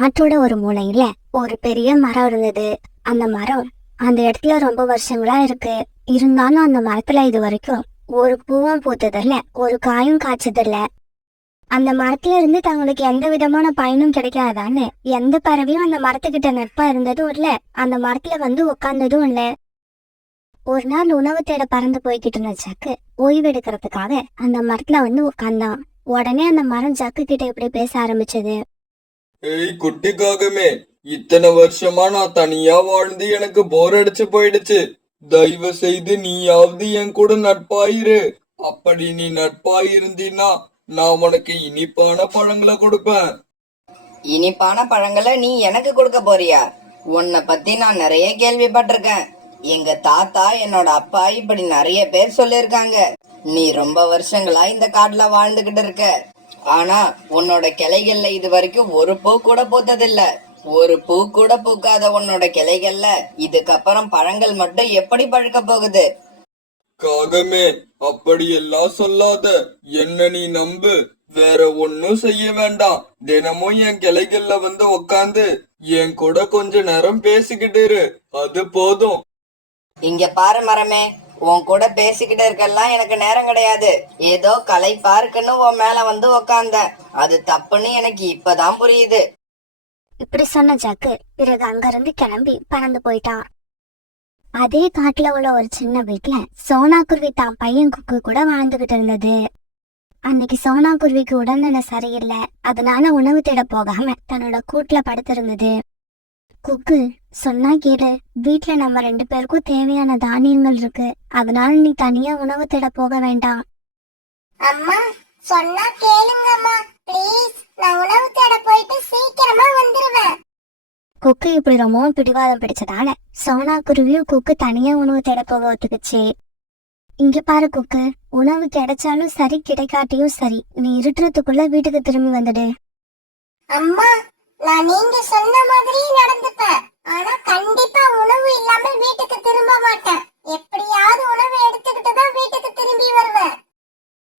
காட்டோட ஒரு மூலையில ஒரு பெரிய மரம் இருந்தது. அந்த மரம் அந்த இடத்துல ரொம்ப வருஷங்களா இருக்கு. இருந்தாலும் அந்த மரத்துல இது வரைக்கும் ஒரு பூவும் பூத்ததில்ல, ஒரு காயும் காய்ச்சதில்ல. அந்த மரத்துல இருந்து தங்களுக்கு எந்த விதமான பயனும் கிடைக்காதான்னு எந்த பறவையும் அந்த மரத்துக்கிட்ட நட்பா இருந்ததும் இல்ல, அந்த மரத்துல வந்து உட்கார்ந்ததும் இல்ல. ஒரு நாள் உணவு தேட பறந்து போய்கிட்டு இருந்த ஜக்கு ஓய்வு எடுக்கிறதுக்காக அந்த மரத்துல வந்து உட்கார்ந்தான். உடனே அந்த மரம் ஜக்கு கிட்ட இப்படி பேச ஆரம்பிச்சது. ஏய் குட்டிக்காகமே, இத்தனை வருஷமா நான் தனியா வாழ்ந்து எனக்கு போர் அடிச்சு போயிடுச்சு. தயவு செய்து நீயாவது என் கூட நட்பாயிரு. அப்படி நீ நட்பாயிருந்தீன்னா நான் உனக்கு இனிப்பான பழங்களை கொடுப்பேன். இனிப்பான பழங்களை நீ எனக்கு கொடுக்க போறியா? உன்னை பத்தி நான் நிறைய கேள்விப்பட்டிருக்கேன். எங்க தாத்தா, என்னோட அப்பா, இப்படி நிறைய பேர் சொல்லிருக்காங்க. நீ ரொம்ப வருஷங்களா இந்த காட்டுல வாழ்ந்துகிட்டு இருக்க. ஆனா உன்னோட கிளைகள்ல இது வரைக்கும் ஒரு பூ கூட பூத்ததில்ல. ஒரு பூ கூட பூக்காத உன்னோட கிளைகள்ல இதுக்கப்புறம் பழங்கள் மட்டும் எப்படி பழுக்க போகுது? காகமே, அப்படியெல்லாம் சொல்லாத. என்ன நீ நம்பு. வேற ஒன்னும் செய்ய வேண்டாம். தினமும் என் கிளைகள்ல வந்து உக்காந்து என் கூட கொஞ்ச நேரம் பேசிக்கிட்டு இரு. அது போதும். இங்க பாரு மரமே, உன் கூட பேசிக்கிட்டு இருக்கெல்லாம் எனக்கு நேரம் கிடையாது. ஏதோ கலை பார்க்குன்னு உன் மேல வந்து உக்காந்தேன். அது தப்புன்னு எனக்கு இப்பதான் புரியுது. இப்படி சொன்ன ஜக்கு பிறகு அங்கிருந்து கிளம்பி பறந்து போயிட்டான். அதே காட்டுல உள்ள ஒரு சின்ன வீட்டுல சோனா குருவி தான் பையன் குக்கு கூட வாழ்ந்துகிட்டு இருந்தது. அன்னைக்கு சோனா குருவிக்கு உடல்நிலை சரியில்லை. அதனால உணவு தேட போகாம தன்னோட கூட்டுல படுத்திருந்தது. குக்கு, சொன்னா கேளு, வீட்டுல நம்ம 2 பேருக்கும் தேவையான தானியங்கள் இருக்கு. அதனால நீ தனியா உணவு தேட போக வேண்டாம். அம்மா, சொன்னா கேளுங்கம்மா ப்ளீஸ். நான் உணவு தேட போயிட்டு சீக்கிரமா வந்துருவேன். குக்கு இப்படி ரொம்பவும் பிடிவாதம் பிடிச்சதால சோனா குருவியும் குக்கு தனியா உணவு தேட போக ஒத்துக்குச்சு. இங்க பாரு குக்கு, உணவு கிடைச்சாலும் சரி கிடைக்காட்டியும் சரி, நீ இருட்டுறதுக்குள்ள வீட்டுக்கு திரும்பி வந்துடு. அம்மா, நான் நீங்க சொன்ன மாதிரியே நடந்துப்பேன். ஆனா கண்டிப்பா உணவு இல்லாம வீட்டுக்கு திரும்ப மாட்டேன். எப்படியாவது உணவு எடுத்துக்கிட்டு தான் வீட்டுக்கு திரும்பி வருவேன்.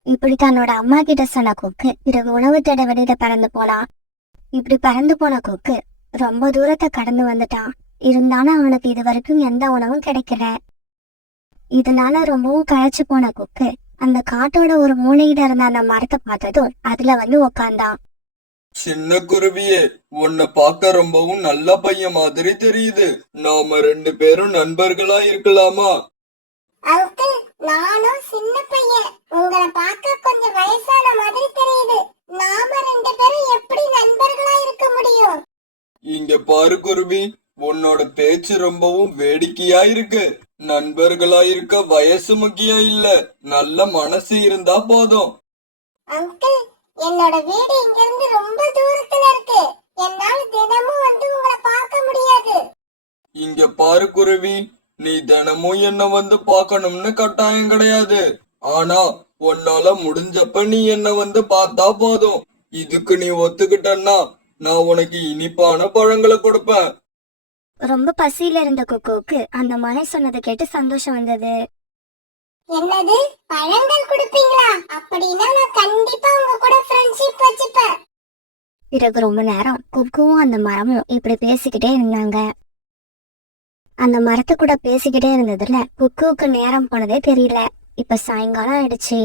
இப்படி தன்னோட அம்மா கிட்ட சொன்ன குக்கு பிறகு உணவு தேட வெளியில பறந்து போனான். இப்படி பறந்து போன குக்கு ரொம்ப தூரத்தை கடந்து வந்துட்டான். இருந்தாலும் அவனுக்கு இது வரைக்கும் எந்த உணவும் கிடைக்கல. இதனால ரொம்பவும் களைச்சு போன குக்கு அந்த காட்டோட ஒரு மூலையில இருந்த அந்த மரத்தை பார்த்ததும் அதுல வந்து உக்காந்தான். சின்ன குருவியே, உன்னை பார்க்க ரொம்பவும் நல்ல பையன் மாதிரி தெரியுது. நாம 2 பேரும் நண்பர்களா இருக்கலாமா? அங்கிள், நானும் சின்ன பையன். உங்களை பார்க்க கொஞ்சம் வயசான மாதிரி தெரியுது. நாம 2 பேரும் எப்படி நண்பர்களா இருக்க முடியும்? இங்க பாரு குருவி, உன்னோட பேச்சு ரொம்பவும் வேடிக்கையா இருக்கு. நண்பர்களா இருக்க வயசு முக்கியம் இல்ல, நல்ல மனசு இருந்தா போதும். அங்கிள், என்னோட வீடு இங்க இருந்து ரொம்ப தூரத்துல இருக்கு. என்னால தினமும் வந்து உங்களை பார்க்க முடியாது. இங்க பாரு குருவி, நீ தினமும் என்ன வந்து பார்க்கணும்னு கட்டாயம் கிடையாது. ஆனா உன்னால முடிஞ்சப்ப நீ என்ன வந்து பார்த்தா போதும். இதுக்கு நீ ஒத்துக்கிட்டன்னா நான் உனக்கு இனிப்பான பழங்களை கொடுப்பேன். ரொம்ப பசியில இருந்த குக்குவுக்கு அந்த மலை சொன்னதை கேட்டு சந்தோஷம் வந்தது. என்னது, பழங்கள் கொடுப்பீங்களா? அப்படின்னா நான் கண்டிப்பா உங்க கூட ஃப்ரெண்ட்ஷிப் வச்சுப்பேன். பிறகு ரொம்ப நேரம் குக்குவும் அந்த மரமும் இப்படி பேசிக்கிட்டே இருந்தாங்க. அந்த மரத்து கூட பேசிக்கிட்டே இருந்ததுல குக்குவுக்கு நேரம் போனதே தெரியல. இப்ப சாயங்காலம் ஆயிடுச்சு.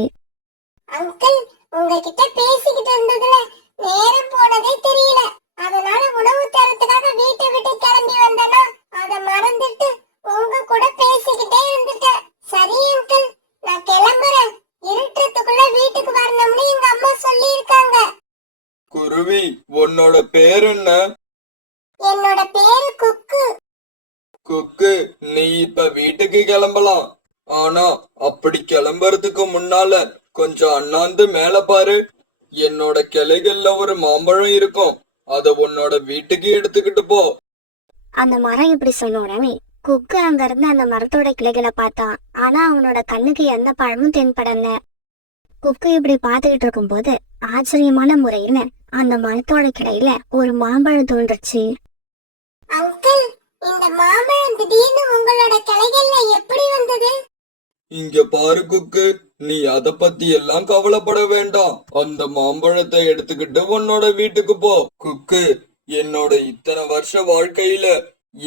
அங்கிள், உங்ககிட்ட பேசிக்கிட்டு இருந்ததுல நேரம் போனதே தெரியல. அதனால உணவு தரத்துக்காக வீட்டை விட்டு கிளம்பி வந்தேனா அதை மறந்துட்டு உங்க கூட பேசிக்கிட்டே இருந்துட்டேன். சரி அங்கிள், நான் கிளம்புறேன். இருட்டுறதுக்குள்ள வீட்டுக்கு வரணும்னு எங்க அம்மா சொல்லி இருக்காங்க. குருவி, உன்னோட பேர் என்ன? என்னோட பேரு குக்கு. குக்கு, நீ இப்ப வீட்டுக்கு கிளம்பலாம். ஆனா அப்படி கிளம்புறதுக்கு முன்னால கொஞ்சம் அண்ணாந்து மேல பாரு. என்னோட கிளைகள்ல ஒரு மாம்பழம் இருக்கும். அத உன்னோட வீட்டுக்கு எடுத்துக்கிட்டு போ. அந்த மரம் இப்படி சொன்ன உடனே குக்கு அங்க இருந்து அந்த மரத்தோட கிளைகளை பார்த்தான். ஆனா அவனோட கண்ணுக்கு எந்த பழமும் தென்படல. குக்கு இப்படி பார்த்துக்கிட்டு இருக்கும் போது ஆச்சரியமான முறையில அந்த மரத்தோட கிளையில ஒரு மாம்பழம் தோன்றுச்சு. அங்கிள், இந்த மாம்பழம் திடீர்னு உங்களோட கிளைகள்ல எப்படி வந்தது? இங்க பாரு குக்கு, நீ அத பத்தி எல்லாம் கவலைப்பட வேண்டாம். அந்த மாம்பழத்தை எடுத்துக்கிட்டு உன்னோட வீட்டுக்கு போ. குக்கு, என்னோட இத்தனை வருஷ வாழ்க்கையில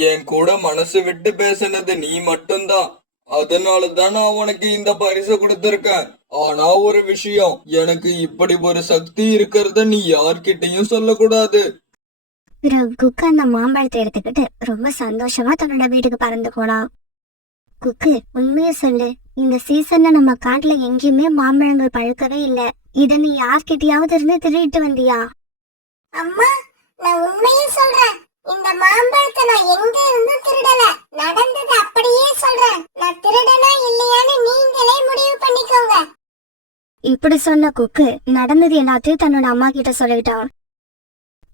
என் கூட மனசு விட்டு பேசினது நீ மட்டும்தான். அதனாலதான் நான் உனக்கு இந்த பரிசு கொடுத்திருக்கேன். ஆனா ஒரு விஷயம், எனக்கு இப்படி ஒரு சக்தி இருக்கிறத நீ யார்கிட்டயும் சொல்லக்கூடாது. பிறகு குக்கு அந்த மாம்பழத்தை எடுத்துக்கிட்டு ரொம்ப சந்தோஷமா தன்னோட வீட்டுக்கு பறந்து போனான். குக்கு, உண்மையை சொல்லு, இந்த சீசன்ல நம்ம காட்டுல எங்கேயுமே மாம்பழங்கள் பழுக்கவே இல்ல. இத நீ யார்கிட்டயாவது இருந்து திருடிட்டு வந்தியா? அம்மா, நான் உண்மையே சொல்றேன். இந்த மாம்பழத்தை நான் எங்க இருந்து திருடல. நடந்தது அப்படியே சொல்றேன். நான் திருடனா இல்லையான்னு நீங்களே முடிவு பண்ணிக்கோங்க. இப்படி சொன்ன குக்கு நடந்தது எல்லாத்தையும் தன்னோட அம்மா கிட்ட சொல்லிட்டான்.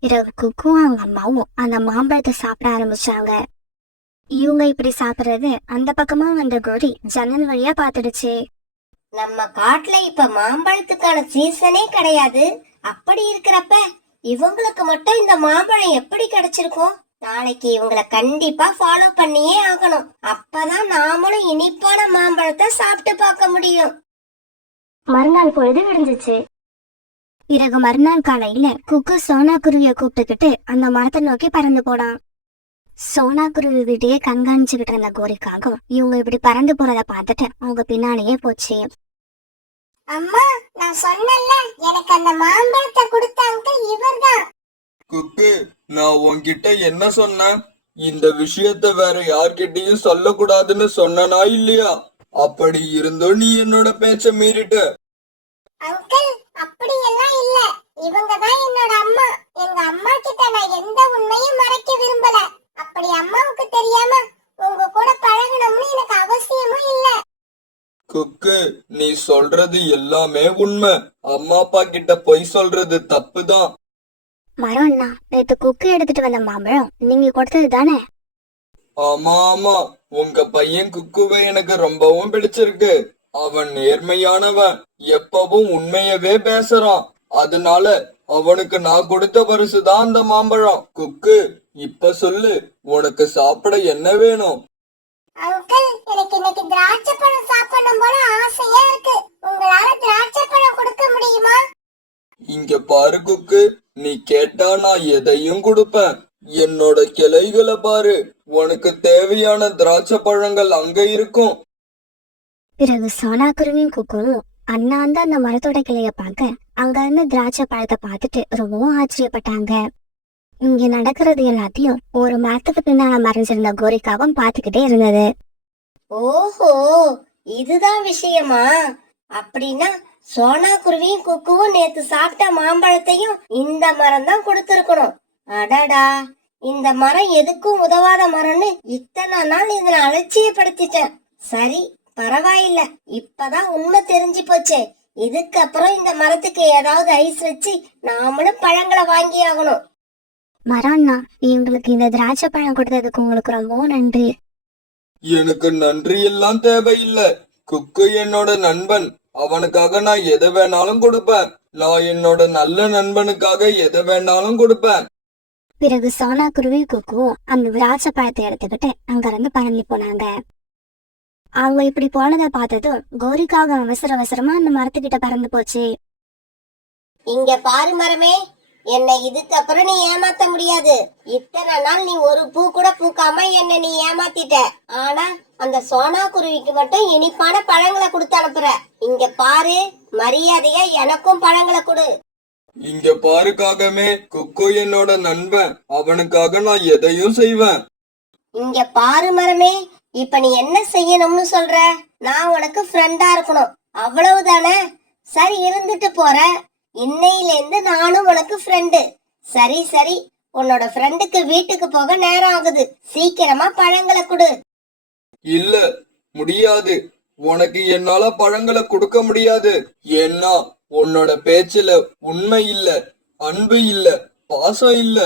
பிறகு குக்கும் அவங்க அம்மாவும் அந்த மாம்பழத்தை சாப்பிட ஆரம்பிச்சாங்க. இவங்க இப்படி சாப்பிடுறது அந்த பக்கமா வந்த கோரி ஜன்னல் வழியா பாத்துடுச்சு. நம்ம காட்டுல இப்ப மாம்பழத்துக்கான சீசனே கிடையாது. அப்படி இருக்கிறப்ப இவங்களுக்கு மட்டும் இந்த மாம்பழம் எப்படி கிடைச்சிருக்கும்? நாளைக்கு இவங்கள கண்டிப்பா ஃபாலோ பண்ணியே ஆகணும். அப்பதான் நாமளும் இனிப்பான மாம்பழத்தை சாப்பிட்டு பார்க்க முடியும். மறுநாள் பொழுது விடிஞ்சிச்சு. பிறகு மறுநாள் காலையில குக்கு சோனா குருவிய கூப்பிட்டுக்கிட்டு அந்த மரத்தை நோக்கி பறந்து போனான். சோனா குருவி வீட்டையே கண்காணிச்சுக்கிட்டு இருந்த கோரிக்காகவும் இவங்க இப்படி பறந்து போறத பார்த்துட்டு அவங்க பின்னாலேயே போச்சு. அம்மா, நான் சொன்னேன்ல, எனக்கு அந்த மாம்பழத்தை கொடுத்த அங்கிள் இவர்தான். குக்கு, நான் உன்கிட்ட என்ன சொன்னேன்? இந்த விஷயத்த வேற யார்கிட்டயும் சொல்லக்கூடாதுன்னு சொன்னனா இல்லையா? அப்படி இருந்தும் நீ என்னோட பேச்ச மீறிட்ட. அங்கிள், அப்படி எல்லாம் இல்ல. இவங்க தான் என்னோட அம்மா. எங்க அம்மா கிட்ட நான் எந்த உண்மையும் மறைக்க விரும்பல. அப்படி அம்மாவுக்கு தெரியாம உங்க கூட பழகணும்னு எனக்கு அவசியமும் இல்ல. குக்கு, நீ சொல்றது எல்லாமே உண்மை. அம்மா அப்பா கிட்ட பொய் சொல்றது தப்புதான். மரம் அண்ணா, நேத்து குக்கு எடுத்துட்டு வந்த மாம்பழம் நீங்க கொடுத்தது தானே? ஆமா ஆமா, உங்க பையன் குக்குவை எனக்கு ரொம்பவும் பிடிச்சிருக்கு. அவன் நேர்மையானவன், எப்பவும் உண்மையவே பேசுறான். அதனால அவனுக்கு நான் கொடுத்த பரிசுதான் அந்த மாம்பழம். குக்கு, இப்ப சொல்லு, உனக்கு சாப்பிட என்ன வேணும்? அங்கிள், எனக்கு இன்னைக்கு திராட்சை பழம் சாப்பிடணும் போல ஆசையா இருக்கு. உங்களால திராட்சை பழம் கொடுக்க முடியுமா? இங்க பாரு குக்கு, நீ கேட்டா நான் எதையும் கொடுப்பேன். என்னோட கிளைகளை பாரு, உனக்கு தேவையான திராட்சை பழங்கள் அங்க இருக்கும். பிறகு சோனா குருவியும் குக்கும் அண்ணாந்து அந்த மரத்தோட கிளைய பார்க்க அங்க இருந்து திராட்சை பழத்தை பார்த்துட்டு ரொம்பவும் ஆச்சரியப்பட்டாங்க. இங்க நடக்கிறது எல்லாத்தையும் ஒரு மரத்துக்கு பின்னால மறைஞ்சிருந்த கோரிக்காவும் பாத்துக்கிட்டே இருந்தது. ஓஹோ, இதுதான் விஷயமா? அப்படின்னா சோனா குருவியும் குக்குவும் நேத்து சாப்பிட்ட மாம்பழத்தையும் இந்த மரம் தான் கொடுத்திருக்கணும். அடடா, இந்த மரம் எதுக்கும் உதவாத மரம்னு இத்தனை நாள் இதனை அலட்சியப்படுத்திட்டேன். சரி, பரவாயில்ல, இப்பதான் உண்மை தெரிஞ்சு போச்சே. இதுக்கப்புறம் இந்த மரத்துக்கு ஏதாவது ஐஸ் வச்சு நாமளும் பழங்களை வாங்கி ஆகணும். மரம் அண்ணா, எங்களுக்கு இந்த திராட்சை பழம் கொடுத்ததுக்கு உங்களுக்கு ரொம்பவும் நன்றி. எனக்கு நன்றி எல்லாம் தேவையில்லை. குக்கு என்னோட நண்பன். அவனுக்காக நான் எதை வேணாலும் கொடுப்பேன். நான் என்னோட நல்ல நண்பனுக்காக எதை வேணாலும் கொடுப்பேன். பிறகு சோனா குருவி குக்குவும் அந்த திராட்சை பழத்தை எடுத்துக்கிட்டு அங்க இருந்து பறந்து போனாங்க. அவங்க இப்படி போனதை பார்த்ததும் கோரிக்காக அவசர அவசரமா அந்த மரத்துக்கிட்ட பறந்து போச்சு. இங்க பாரு மரமே, என்னை இதுக்கப்புறம் நீ ஏமாத்த முடியாது. இத்தனை நாள் நீ ஒரு பூ கூட பூக்காம என்னை நீ ஏமாத்திட்ட. ஆனா அந்த சோனா குருவிக்கு மட்டும் இனிப்பான பழங்களை கொடுத்து அனுப்புற. இங்க பாரு, மரியாதையா எனக்கும் பழங்களை கொடு. இங்க பாருக்காகமே, குக்கு என்னோட நண்பன். அவனுக்காக நான் எதையும் செய்வேன். இங்க பாரு மரமே, இப்ப நீ என்ன செய்யணும்னு சொல்ற? நான் உனக்கு ஃப்ரெண்டா இருக்கணும், அவ்வளவுதானே? சரி, இருந்துட்டு போற. இன்னையில இருந்து நானும் உனக்கு ஃப்ரெண்டு. சரி சரி, உன்னோட ஃப்ரெண்டுக்கு வீட்டுக்கு போக நேரம் ஆகுது. சீக்கிரமா பழங்களை கொடு. இல்ல, முடியாது. உனக்கு என்னால பழங்களை கொடுக்க முடியாது. ஏன்னா உன்னோட பேச்சுல உண்மை இல்ல, அன்பு இல்ல, பாசம் இல்ல.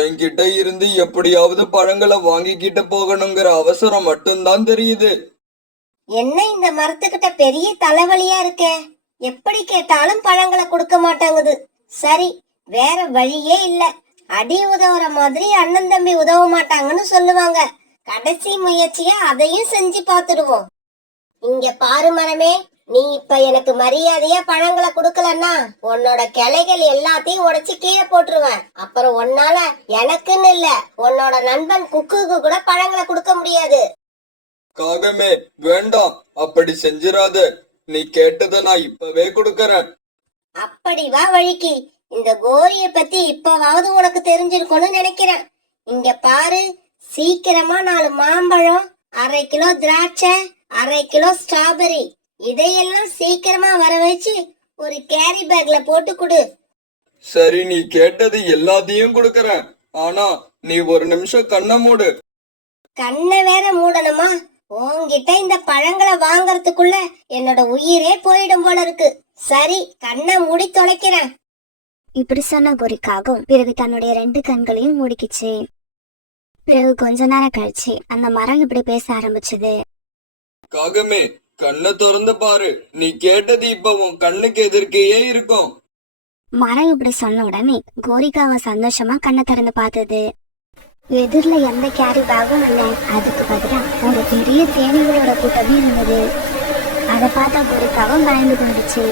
என்கிட்ட இருந்து எப்படியாவது பழங்களை வாங்கிக்கிட்டு போகணுங்கிற அவசரம் மட்டும்தான் தெரியுது. என்ன இந்த மரத்துக்கிட்ட பெரிய தலைவலியா இருக்கே? எப்படி கேட்டாலும் பழங்களை கொடுக்க மாட்டாங்குது. சரி, வேற வழியே இல்ல. அடி உதவுற மாதிரி அண்ணன் தம்பி உதவ மாட்டாங்கன்னு சொல்லுவாங்க. கடைசி முயற்சியா அதையும் செஞ்சு பாத்துடுவோம். இங்க பாரு மரமே, நீ இப்ப எனக்கு மரியாதையா பழங்களை கொடுக்கலன்னா உன்னோட கிளைகள் எல்லாத்தையும் உடைச்சு கீழே போட்டுருவேன். அப்புறம் உன்னால எனக்குன்னு இல்ல, உன்னோட நண்பன் குக்குக்கு கூட பழங்களை கொடுக்க முடியாது. காகமே வேண்டாம், அப்படி செஞ்சிராத. நீ கேட்டதை நான் இப்பவே கொடுக்கறேன். அப்படி வா வழிக்கு. இந்த கோரிய பத்தி இப்பவாவது உனக்கு தெரிஞ்சிருக்கும்னு நினைக்கிறேன். இங்க பாரு, சீக்கிரமா 4 மாம்பழம், 1/2 கிலோ திராட்சை, 1/2 கிலோ ஸ்ட்ராபெரி இதையெல்லாம் சீக்கிரமா வர வச்சு ஒரு கேரி பேக்ல போட்டு கொடு. சரி, நீ கேட்டது எல்லாத்தையும் கொடுக்கறேன். ஆனா நீ ஒரு நிமிஷம் கண்ணை மூடு. கண்ணை வேற மூடணுமா? உன்கிட்ட இந்த பழங்களை வாங்கறதுக்குள்ள என்னோட உயிரே போயிடும் போல இருக்கு. சரி, கண்ணை மூடி தொலைக்கிறேன். இப்படி சொன்ன கோரிக்காகவும் பிறகு தன்னுடைய 2 கண்களையும் மூடிக்கிச்சு. பிறகு கொஞ்ச நேரம் கழிச்சு அந்த மரம் இப்படி பேச ஆரம்பிச்சது. காகமே, கண்ணை திறந்து பாரு. நீ கேட்டது இப்ப உன் கண்ணுக்கு எதிர்க்கையே இருக்கும். மரம் இப்படி சொன்ன உடனே கோரிக்காவை சந்தோஷமா கண்ணை திறந்து பார்த்தது. எதிரில எந்த கேரி பேக்கும் இல்லை. அதுக்கு பதிலா ஒரு பெரிய தேனீகளோட கூட்டமே இருந்தது. அதை பார்த்தா கோரிக்காவும் பயந்து போயிடுச்சு.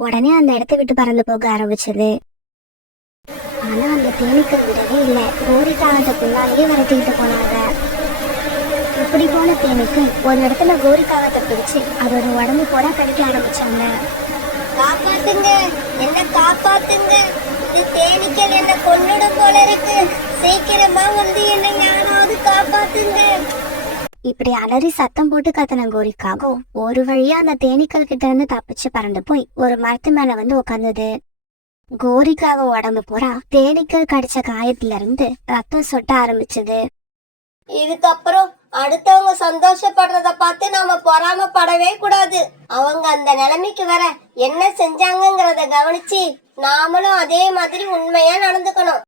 உடனே அந்த இடத்தை விட்டு பறந்து போக ஆரம்பிச்சது. ஆனா அந்த தேனீக்கள் விடவே இல்லை. கோரிக்காவை பின்னாலேயே விரட்டிக்கிட்டு போனாங்க. இப்படி போன தேனீக்கள் ஒரு இடத்துல கோரிக்காவத்தை பிடிச்சு அதோட உடம்பு போட கடிக்க ஆரம்பிச்சாங்க. காப்பாத்துங்க, என்ன காப்பாத்துங்க, இது தேனீக்கள் என்ன கொன்னுடும் போல இருக்கு. சீக்கிரமா வந்து என்ன யாராவது காப்பாத்துங்க. இப்படி அலறி சத்தம் போட்டு கத்தின கோரிக்காகவும் ஒரு வழியா அந்த தேனீக்கள் கிட்ட இருந்து தப்பிச்சு பறந்து போய் ஒரு மரத்து மேல வந்து உட்கார்ந்தது. கோரிக்காவ உடம்பு பூரா தேனீக்கள் கடிச்ச காயத்துல இருந்து ரத்தம் சொட்ட ஆரம்பிச்சது. இதுக்கப்புறம் அடுத்தவங்க சந்தோஷப்படுறத பார்த்து நாம பொறாமப்படவே கூடாது. அவங்க அந்த நிலைமைக்கு வர என்ன செஞ்சாங்கங்கறத கவனிச்சு நாமளும் அதே மாதிரி உண்மையா நடந்துக்கணும்.